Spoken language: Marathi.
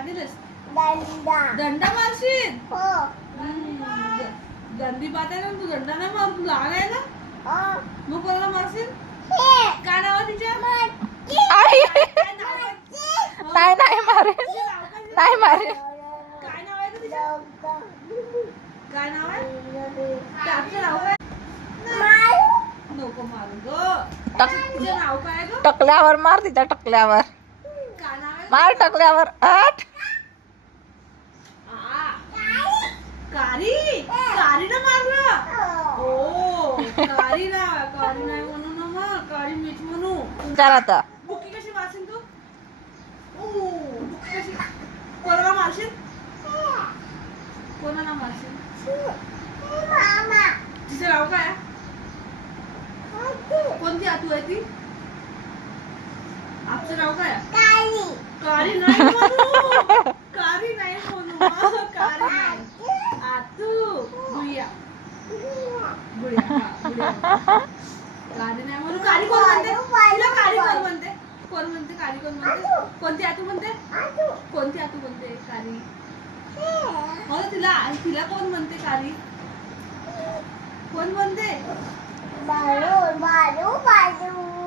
लागेलच. दंडा मारशील. गंदी बात आहे ना, तू दंडा नाही मार. तू लहान आहे ना. मग कोणाला मारशील? काय नाव आहे तिच्या? नाही नाही मारे, नाही मारे. काय नाव आहे का तिच्या? काय नाव आहे? त्याचं नाव काय? नको मारू ग. तिचं नाव काय ग? टकल्यावर मार, तिच्या टकल्यावर काय नाव आहे? मार, टकल्यावर. आठ. कारी. कारीनं मारलं. ओ कारी नाव आहे. कारी नाही म्हणू ना मग. कारी मीच म्हणू. विचार आता. बुक्की कशी मारशील तू? बुक्की कशी? कोणाला मारशील? कोणाला मारशील? तिचं नाव काय आहे? कोणती आतू आहे ती? आपचं नाव काय आहे? कारी नाही म्हणू. कारी नाही म्हणू. कारी नाही. आतू. गुडिया. गुडिया. कारी नाही म्हणू. कारी कोण म्हणते? तिला कारी कोण म्हणते? कोण म्हणते कारी कोण म्हणते? कोणती आतू म्हणते? कोणती आतू म्हणते कारी? हो तिला तिला कोण म्हणते कारी? कोण म्हणते? बाळू बाळू बाळू